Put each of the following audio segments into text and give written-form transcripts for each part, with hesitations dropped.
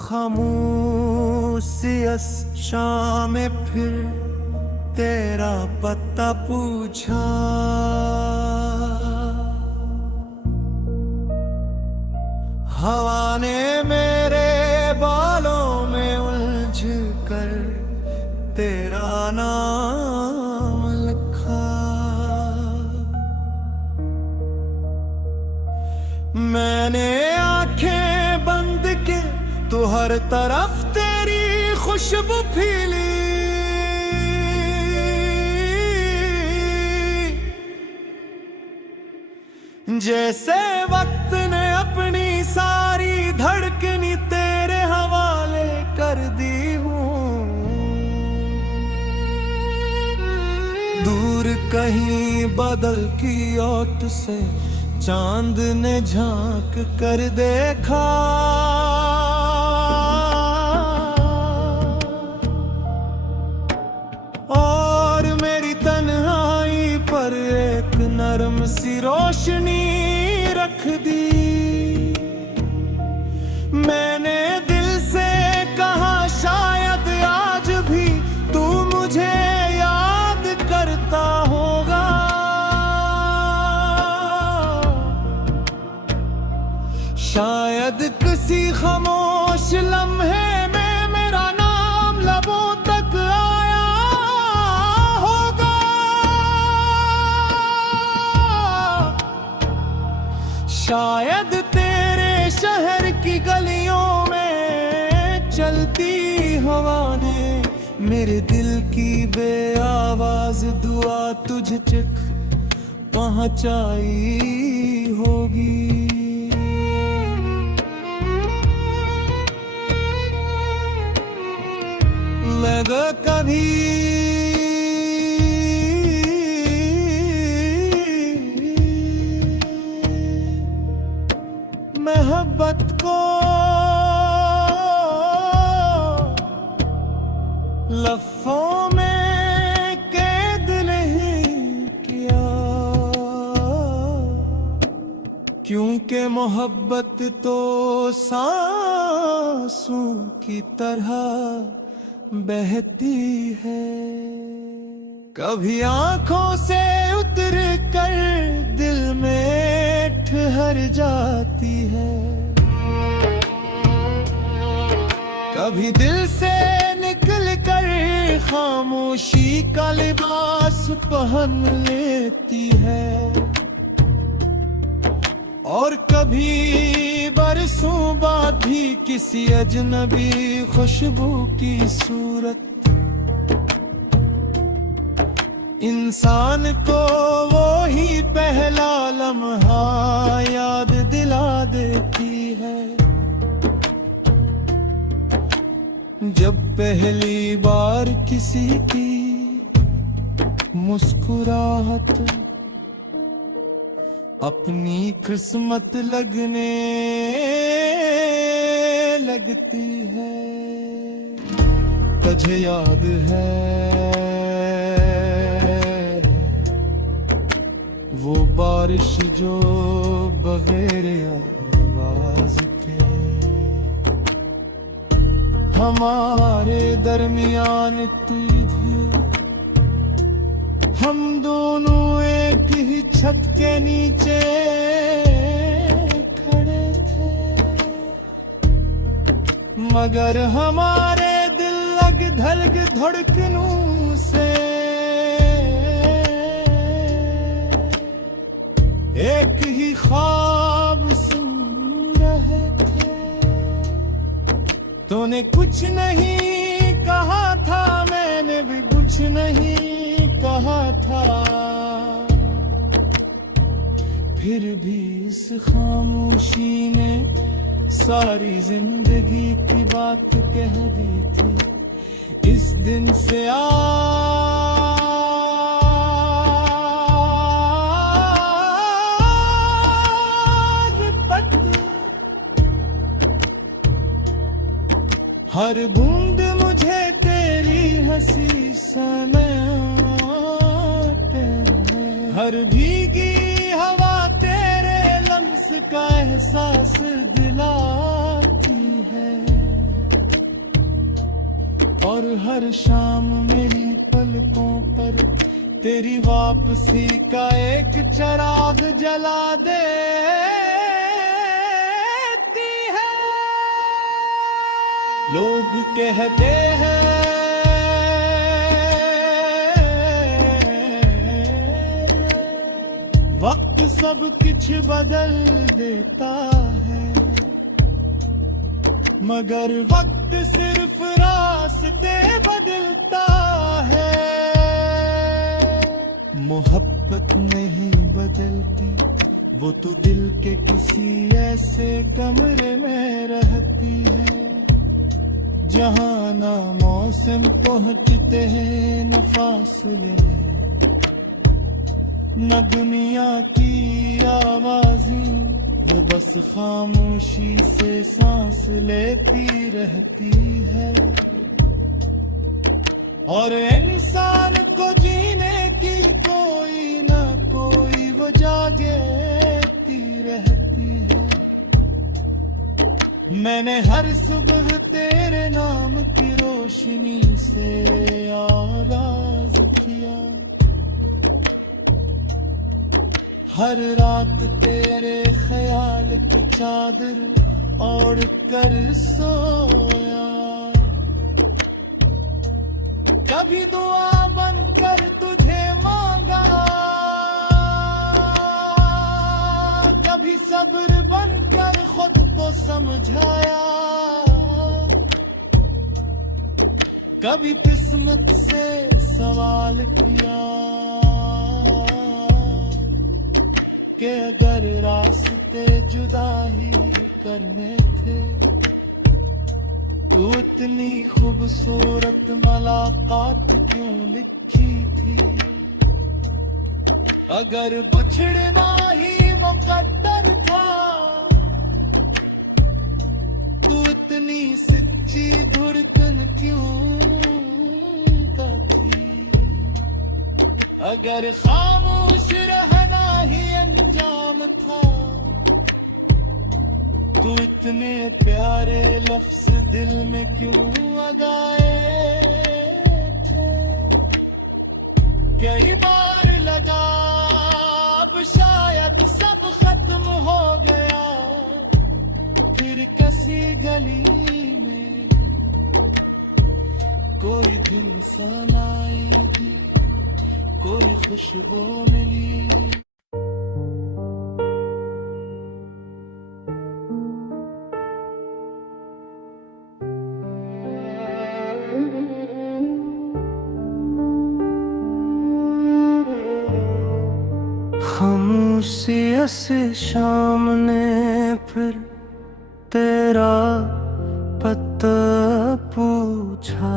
खामोशियस शाम में फिर तेरा पता पूछा। हवा ने मेरे बालों में उलझ कर तेरा नाम लिखा। मैंने आंखें बंद के तो हर तरफ तेरी खुशबू फैली। जैसे वक्त ने अपनी सारी धड़कनी तेरे हवाले कर दी हूँ। दूर कहीं बादल की ओट से चांद ने झांक कर देखा। और मेरी तन्हाई पर एक नरम सी रोशनी रख दी। मैंने दिल से कहा शायद आज भी तू मुझे याद करता होगा। शायद किसी खामोश लम्हे में मेरा नाम लबों तक आया होगा। शायद तेरे शहर की गलियों में चलती हवा ने मेरे दिल की बेआवाज दुआ तुझ तक पहुंचाई होगी। लगा कभी मोहब्बत को लफ्ज़ों में कैद नहीं किया, क्योंकि मोहब्बत तो सांसों की तरह बहती है। कभी आंखों से उतर कर दिल में ठहर जाती है, कभी दिल से निकल कर खामोशी का लिबास पहन लेती है। और कभी बरसों बाद भी किसी अजनबी खुशबू की सूरत इंसान को वो ही पहला लम्हा याद दिला देती है, जब पहली बार किसी की मुस्कुराहट अपनी किस्मत लगने लगती है। तुझे याद है वो बारिश जो बगैर आवाज के हमारे दरमियान थी। हम दोनों एक ही छत के नीचे खड़े थे, मगर हमारे दिल लग धड़क धड़कनों से एक ही ख्वाब सुन रहे थे। तूने कुछ नहीं कहा था, मैंने भी कुछ नहीं कहा था, फिर भी इस खामोशी ने सारी जिंदगी की बात कह दी थी। इस दिन से आज तक हर बूंद मुझे तेरी हंसी समेटे है, हर भीगी हवा तेरे लम्स का एहसास दिलाती है। और हर शाम मेरी पलकों पर तेरी वापसी का एक चिराग जला देती है। लोग कहते हैं वक्त सब कुछ बदल देता है, मगर वक्त सिर्फ रास्ते बदलता है। मोहब्बत नहीं बदलती, वो तो दिल के किसी ऐसे कमरे में रहती है, जहाँ ना मौसम पहुँचते हैं न फासले, न दुनिया की आवाज़ें, वो बस खामोशी से सांस लेती रहती है। और इंसान को जीने की कोई ना कोई वजह देती रहती है। मैंने हर सुबह तेरे नाम की रोशनी से आगाज किया, हर रात तेरे ख्याल की चादर ओढ़ कर सोया, कभी दुआ बनकर तुझे मांगा, कभी सब्र बनकर खुद को समझाया, कभी किस्मत से सवाल किया कि अगर रास्ते जुदा ही करने थे तो इतनी खूबसूरत मुलाकात क्यों लिखी थी। अगर बिछड़ना ही मुकद्दर था तो इतनी सच्ची धड़कन क्यों थी। अगर खामोश रहना ही अंजाम था तो इतने प्यारे लफ्ज दिल में क्यों लगाए थे। कई बार लगा अब शायद सब खत्म हो गया, फिर किसी गली में कोई दिन सुनाई दी, कोई खुशबू मिली। खामोशी से शाम ने फिर तेरा पता पूछा,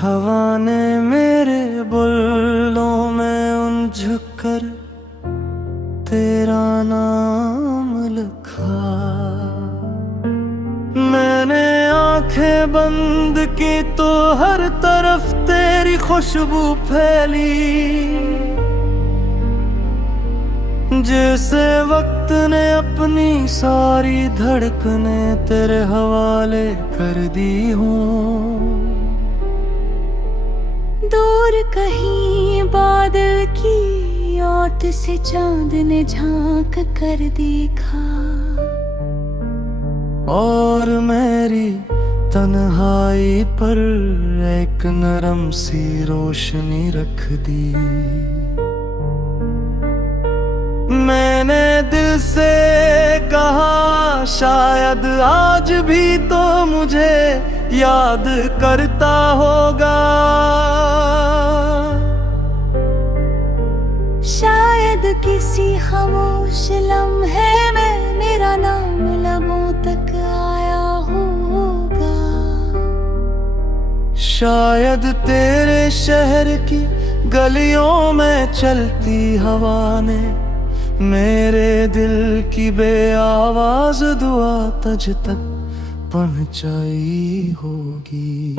हवा ने मेरे बुल्लों में उलझ कर तेरा नाम लिखा। मैंने आंखें बंद की तो हर तरफ तेरी खुशबू फैली, जैसे वक्त ने अपनी सारी धड़कनें तेरे हवाले कर दी हूँ। दूर कहीं बादल की ओट से चांद ने झांक कर देखा, और मेरी तन्हाई पर एक नरम सी रोशनी रख दी। मैंने दिल से कहा शायद आज भी तो मुझे याद करता होगा, शायद किसी खामोश लम्हे में मेरा नाम लबों तक आया होगा। शायद तेरे शहर की गलियों में चलती हवा ने मेरे दिल की बेआवाज दुआ तुझ तक पहुंचाई होगी।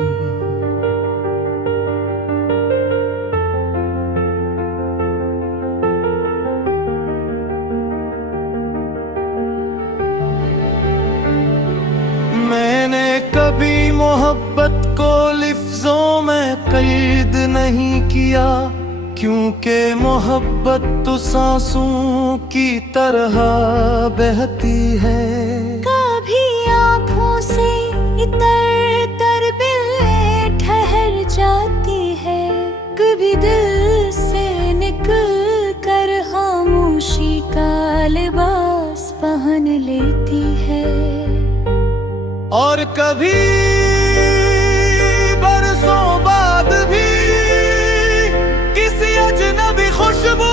मोहब्बत को लिफ्जों में कैद नहीं किया, क्योंकि मोहब्बत तो सांसों की तरह बहती है। कभी आँखों से इतर तर बिल्ले ठहर जाती है, कभी दिल से निकल कर खामोशी का लिबास पहन लेती है। और कभी बरसों बाद भी किसी अजनबी खुशबू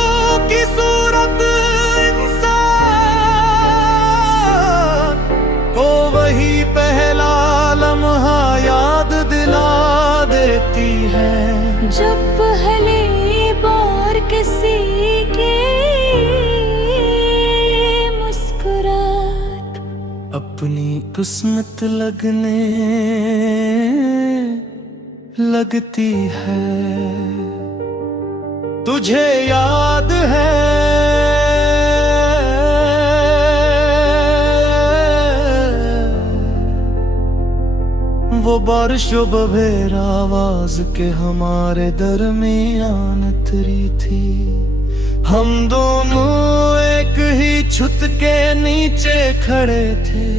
की सूरत इंसान को वही पहला लम्हा याद दिला देती है। जब पहली बार किसी की मुस्कुराहट अपनी किस्मत लगने लगती है, तुझे याद है वो बारिश जो बभेर आवाज के हमारे दरमियान उतरी थी। हम दोनों एक ही छत के नीचे खड़े थे,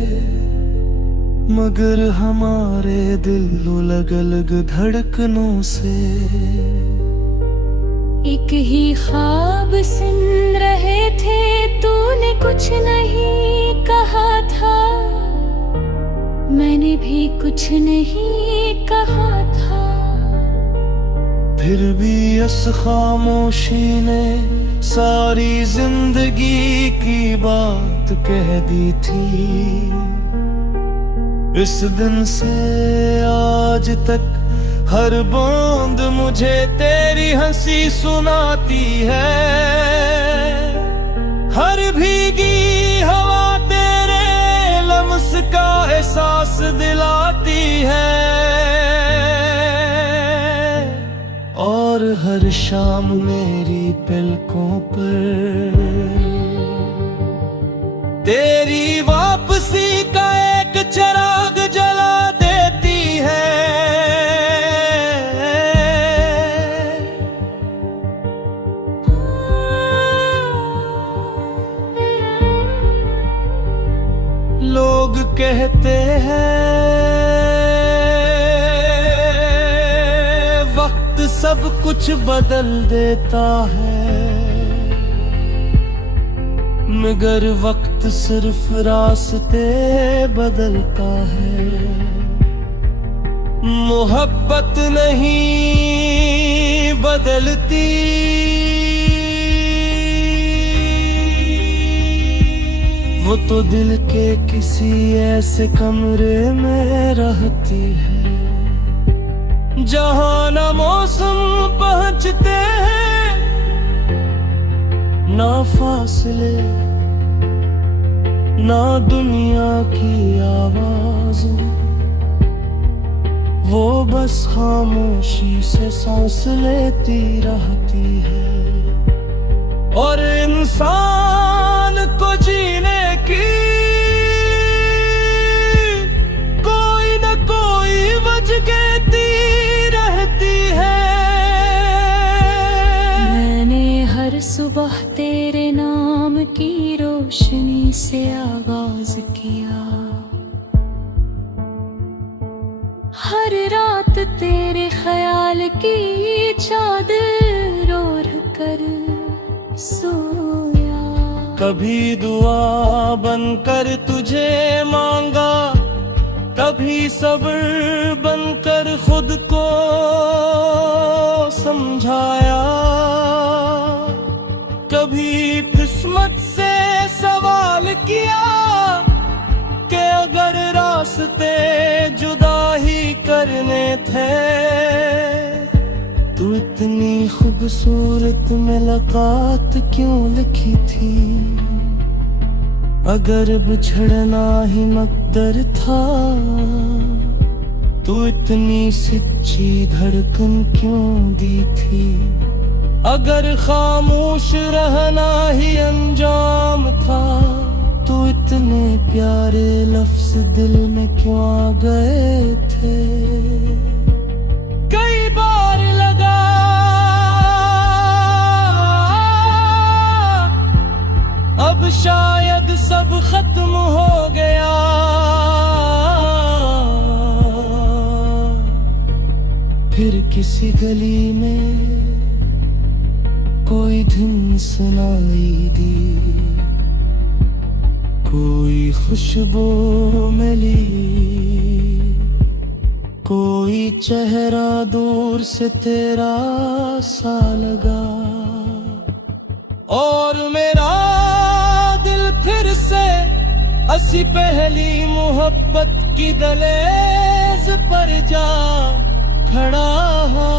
मगर हमारे दिल अलग अलग धड़कनों से एक ही ख्वाब सुन रहे थे। तूने कुछ नहीं कहा था, मैंने भी कुछ नहीं कहा था, फिर भी इस खामोशी ने सारी जिंदगी की बात कह दी थी। इस दिन से आज तक हर बूंद मुझे तेरी हंसी सुनाती है, हर भीगी हवा तेरे लम्स का एहसास दिलाती है। और हर शाम मेरी पलकों पर तेरी वापसी का एक चिराग जला देती है। लोग कहते हैं वक्त सब कुछ बदल देता है, मगर वक्त सिर्फ रास्ते बदलता है। मोहब्बत नहीं बदलती, वो तो दिल के किसी ऐसे कमरे में रहती है, जहां न मौसम पहुंचते हैं ना फासले ना दुनिया की आवाज़ें, वो बस खामोशी से सांस लेती रहती है। और इंसान को जीने की कोई न कोई वजह कहती रहती है। मैंने हर सुबह तेरे नाम की रोशनी से आगाज किया, हर रात तेरे ख्याल की चादर ओढ़ कर सोया। कभी दुआ बनकर तुझे मांगा, कभी सब्र बनकर खुद को समझाया, कभी किस्मत से सवाल किया कि अगर रास्ते जुदा ही करने थे तो इतनी खूबसूरत मुलाकात क्यों लिखी थी। अगर बिछड़ना ही मकदर था तो इतनी सच्ची धड़कन क्यों दी थी। अगर खामोश रहना ही अंजाम था तो इतने प्यारे लफ्ज दिल में क्यों आ गए थे। थे। कई बार लगा अब शायद सब खत्म हो गया, फिर किसी गली में कोई धुन सुनाई दी, कोई खुशबू मिली, कोई चेहरा दूर से तेरा सा लगा, और मेरा दिल फिर से असी पहली मोहब्बत की दहलीज पर जा खड़ा हो।